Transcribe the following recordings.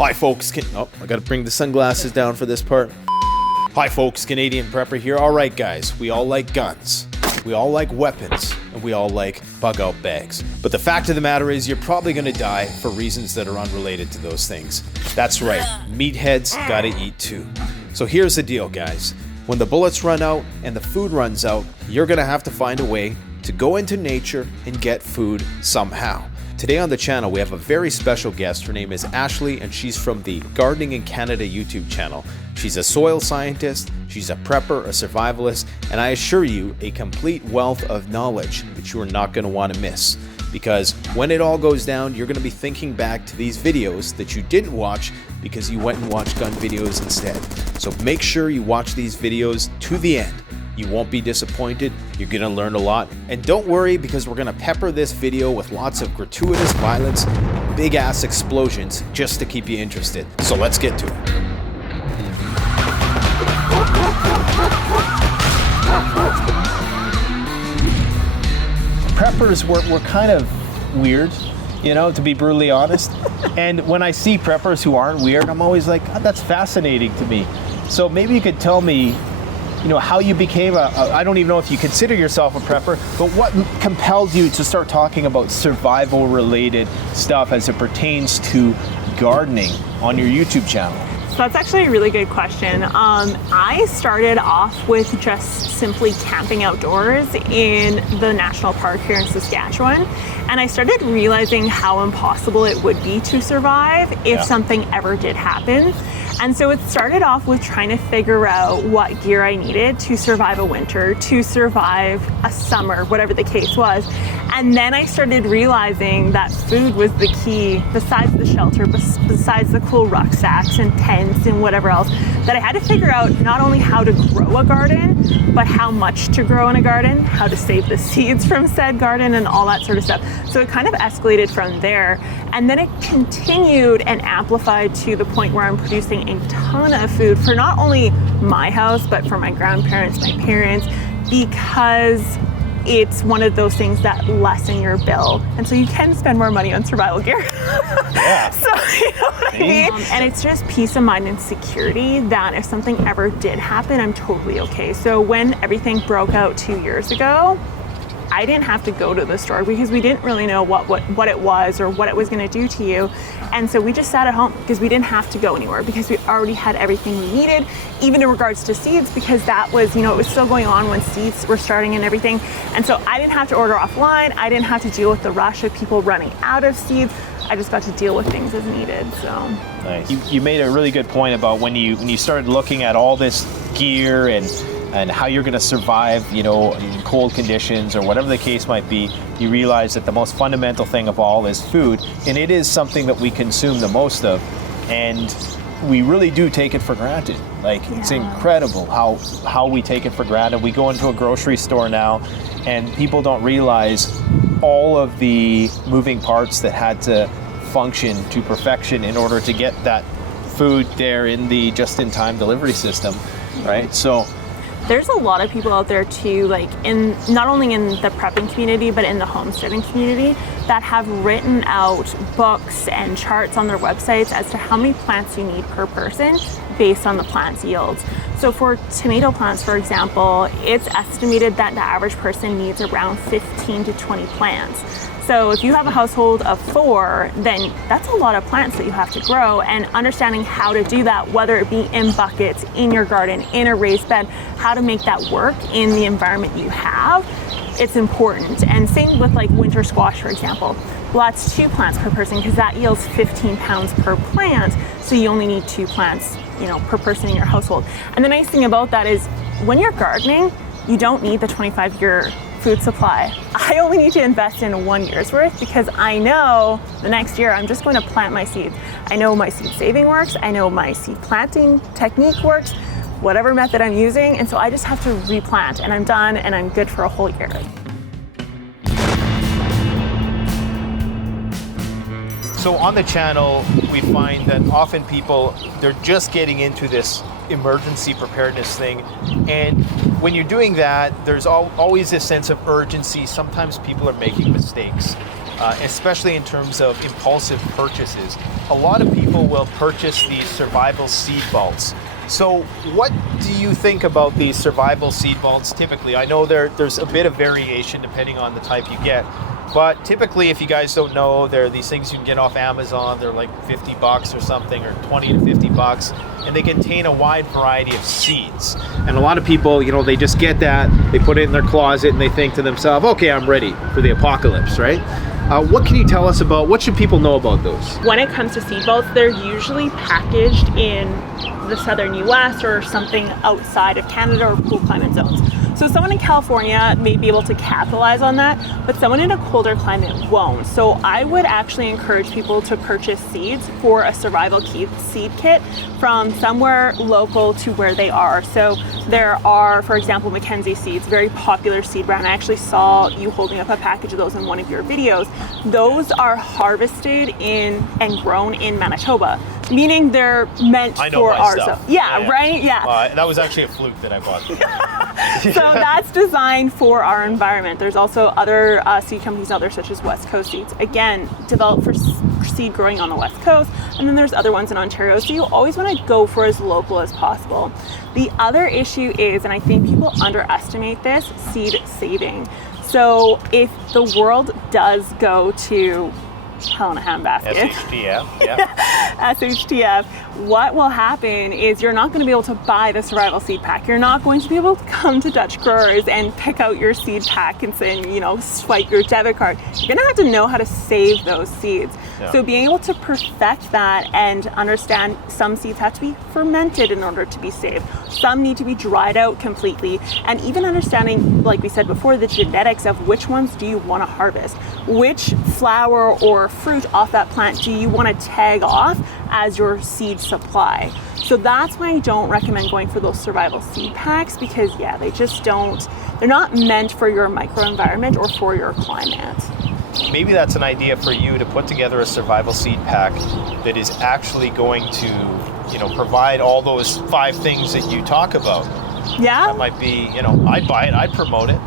Hi folks, I gotta bring the sunglasses down for this part. Hi folks, Canadian Prepper here. Alright guys, we all like guns, we all like weapons, and we all like bug out bags. But the fact of the matter is you're probably gonna die for reasons that are unrelated to those things. That's right, meatheads gotta eat too. So here's the deal guys, when the bullets run out and the food runs out, you're gonna have to find a way to go into nature and get food somehow. Today on the channel, we have a very special guest. Her name is Ashley, and she's from the Gardening in Canada YouTube channel. She's a soil scientist, she's a prepper, a survivalist, and I assure you, a complete wealth of knowledge that you are not going to want to miss. Because when it all goes down, you're going to be thinking back to these videos that you didn't watch because you went and watched gun videos instead. So make sure you watch these videos to the end. You won't be disappointed, you're gonna learn a lot. And don't worry, because we're gonna pepper this video with lots of gratuitous violence and big ass explosions just to keep you interested. So let's get to it. Preppers were kind of weird, you know, to be brutally honest. And when I see preppers who aren't weird, I'm always like, oh, that's fascinating to me. So maybe you could tell me, you know, how you became I don't even know if you consider yourself a prepper, but what compelled you to start talking about survival related stuff as it pertains to gardening on your YouTube channel? So that's actually a really good question. I started off with just simply camping outdoors in the national park here in Saskatchewan. And I started realizing how impossible it would be to survive if something ever did happen. And so it started off with trying to figure out what gear I needed to survive a winter, to survive a summer, whatever the case was. And then I started realizing that food was the key, besides the shelter, besides the cool rucksacks and tents and whatever else, that I had to figure out not only how to grow a garden, but how much to grow in a garden, how to save the seeds from said garden and all that sort of stuff. So it kind of escalated from there. And then it continued and amplified to the point where I'm producing a ton of food for not only my house, but for my grandparents, my parents, because it's one of those things that lessen your bill. And so you can spend more money on survival gear. Yeah. So, you know what I mean? And it's just peace of mind and security that if something ever did happen, I'm totally okay. So when everything broke out 2 years ago, I didn't have to go to the store because we didn't really know what it was or what it was going to do to you. And so we just sat at home because we didn't have to go anywhere because we already had everything we needed, even in regards to seeds, because that was, you know, it was still going on when seeds were starting and everything. And so I didn't have to order offline. I didn't have to deal with the rush of people running out of seeds. I just got to deal with things as needed, so. Nice. You made a really good point about when you started looking at all this gear and how you're going to survive, you know, in cold conditions or whatever the case might be, you realize that the most fundamental thing of all is food, and it is something that we consume the most of, and we really do take it for granted. Like, it's incredible how we take it for granted. We go into a grocery store now, and people don't realize all of the moving parts that had to function to perfection in order to get that food there in the just-in-time delivery system, right? So there's a lot of people out there too, like in not only in the prepping community, but in the homesteading community, that have written out books and charts on their websites as to how many plants you need per person based on the plant's yields. So for tomato plants, for example, it's estimated that the average person needs around 15 to 20 plants. So if you have a household of 4, then that's a lot of plants that you have to grow, and understanding how to do that, whether it be in buckets, in your garden, in a raised bed, how to make that work in the environment you have, it's important. And same with like winter squash, for example. Well, that's 2 plants per person because that yields 15 pounds per plant. So you only need 2 plants, you know, per person in your household. And the nice thing about that is when you're gardening, you don't need the 25-year food supply. I only need to invest in 1 year's worth because I know the next year I'm just going to plant my seeds. I know my seed saving works. I know my seed planting technique works, whatever method I'm using. And so I just have to replant and I'm done and I'm good for a whole year. So on the channel, we find that often people, they're just getting into this emergency preparedness thing. And when you're doing that, there's always this sense of urgency. Sometimes people are making mistakes. especially in terms of impulsive purchases. A lot of people will purchase these survival seed vaults. So what do you think about these survival seed vaults typically? I know there's a bit of variation depending on the type you get, but typically, if you guys don't know, there are these things you can get off Amazon. They're like $50 or something, or 20 to $50, and they contain a wide variety of seeds. And a lot of people, you know, they just get that, they put it in their closet, and they think to themselves, okay, I'm ready for the apocalypse, right? What can you tell us about, what should people know about those? When it comes to seed vaults, they're usually packaged in the southern US or something outside of Canada or cool climate zones. So someone in California may be able to capitalize on that, but someone in a colder climate won't. So I would actually encourage people to purchase seeds for a survival seed kit from somewhere local to where they are. So there are, for example, Mackenzie seeds, very popular seed brand. I actually saw you holding up a package of those in one of your videos. Those are harvested in and grown in Manitoba, meaning they're meant for our zone. Yeah, right? Yeah. That was actually a fluke that I bought. So that's designed for our environment. There's also other seed companies out there, such as West Coast Seeds. Again, developed for seed growing on the West Coast. And then there's other ones in Ontario. So you always want to go for as local as possible. The other issue is, and I think people underestimate this, seed saving. So if the world does go to hell in a handbasket. SHTF, yeah. SHTF, what will happen is you're not going to be able to buy the survival seed pack. You're not going to be able to come to Dutch growers and pick out your seed pack and say, you know, swipe your debit card. You're going to have to know how to save those seeds. Yeah. So being able to perfect that and understand some seeds have to be fermented in order to be saved. Some need to be dried out completely. And even understanding, like we said before, the genetics of which ones do you want to harvest? Which flower or fruit off that plant do you want to tag off as your seed supply? So that's why I don't recommend going for those survival seed packs, because yeah, they're not meant for your microenvironment or for your climate. Maybe that's an idea for you to put together a survival seed pack that is actually going to, you know, provide all those 5 things that you talk about. Yeah. That might be, you know, I'd buy it, I'd promote it.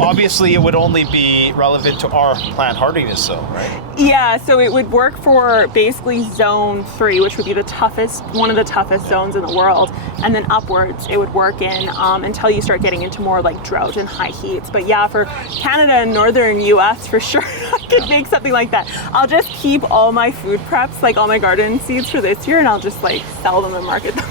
Obviously, it would only be relevant to our plant hardiness, though, right? Yeah, so it would work for basically zone 3, which would be one of the toughest zones in the world. And then upwards, it would work in until you start getting into more like drought and high heats. But yeah, for Canada and northern US, for sure, I could make something like that. I'll just keep all my food preps, like all my garden seeds for this year, and I'll just like sell them and market them.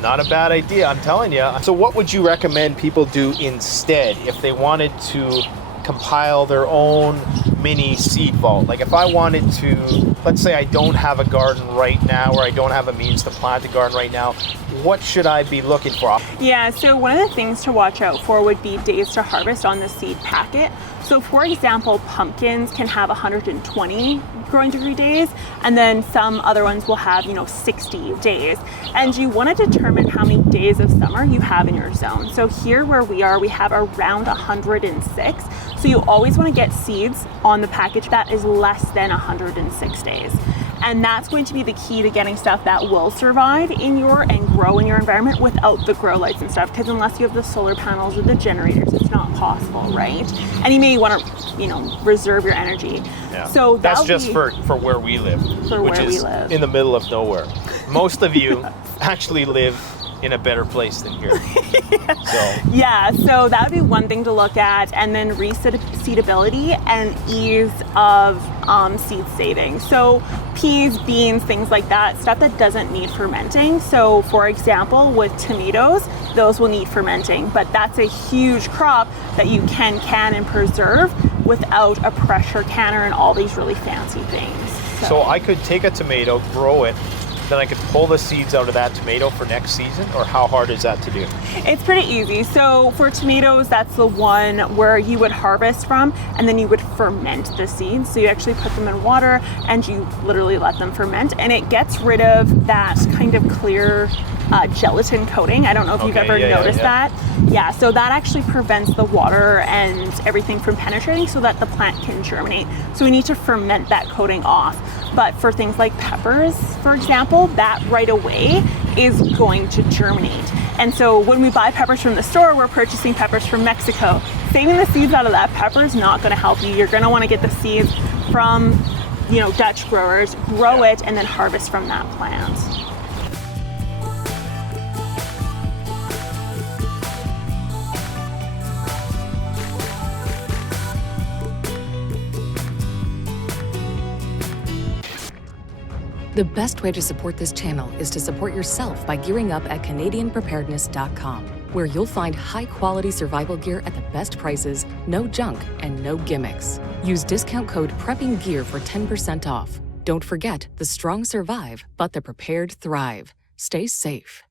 Not a bad idea, I'm telling you. So what would you recommend people do instead if they wanted to compile their own mini seed vault? Like if I wanted to, let's say I don't have a garden right now, or I don't have a means to plant a garden right now, what should I be looking for? Yeah, so one of the things to watch out for would be days to harvest on the seed packet. So for example, pumpkins can have 120 growing degree days, and then some other ones will have, 60 days. And you want to determine how many days of summer you have in your zone. So here where we are, we have around 106. So you always want to get seeds on the package that is less than 106 days. And that's going to be the key to getting stuff that will survive and grow in your environment without the grow lights and stuff. Because unless you have the solar panels or the generators, it's not possible, right? And you may want to, reserve your energy. Yeah. So that's just for where we live, which is in the middle of nowhere. Most of you actually live in a better place than here. So that would be one thing to look at, and then reseedability and ease of seed saving. So peas, beans, things like that, stuff that doesn't need fermenting. So for example, with tomatoes, those will need fermenting, but that's a huge crop that you can and preserve without a pressure canner and all these really fancy things. So I could take a tomato, grow it, then I could pull the seeds out of that tomato for next season, or how hard is that to do? It's pretty easy. So for tomatoes, that's the one where you would harvest from, and then you would ferment the seeds. So you actually put them in water and you literally let them ferment, and it gets rid of that kind of clear gelatin coating. I don't know if you've ever noticed that. Yeah, so that actually prevents the water and everything from penetrating so that the plant can germinate. So we need to ferment that coating off. But for things like peppers, for example, that right away is going to germinate. And so when we buy peppers from the store, we're purchasing peppers from Mexico. Saving the seeds out of that pepper is not going to help you. You're going to want to get the seeds from, Dutch growers, grow it, and then harvest from that plant. The best way to support this channel is to support yourself by gearing up at CanadianPreparedness.com, where you'll find high-quality survival gear at the best prices, no junk, and no gimmicks. Use discount code PREPPINGGEAR for 10% off. Don't forget, the strong survive, but the prepared thrive. Stay safe.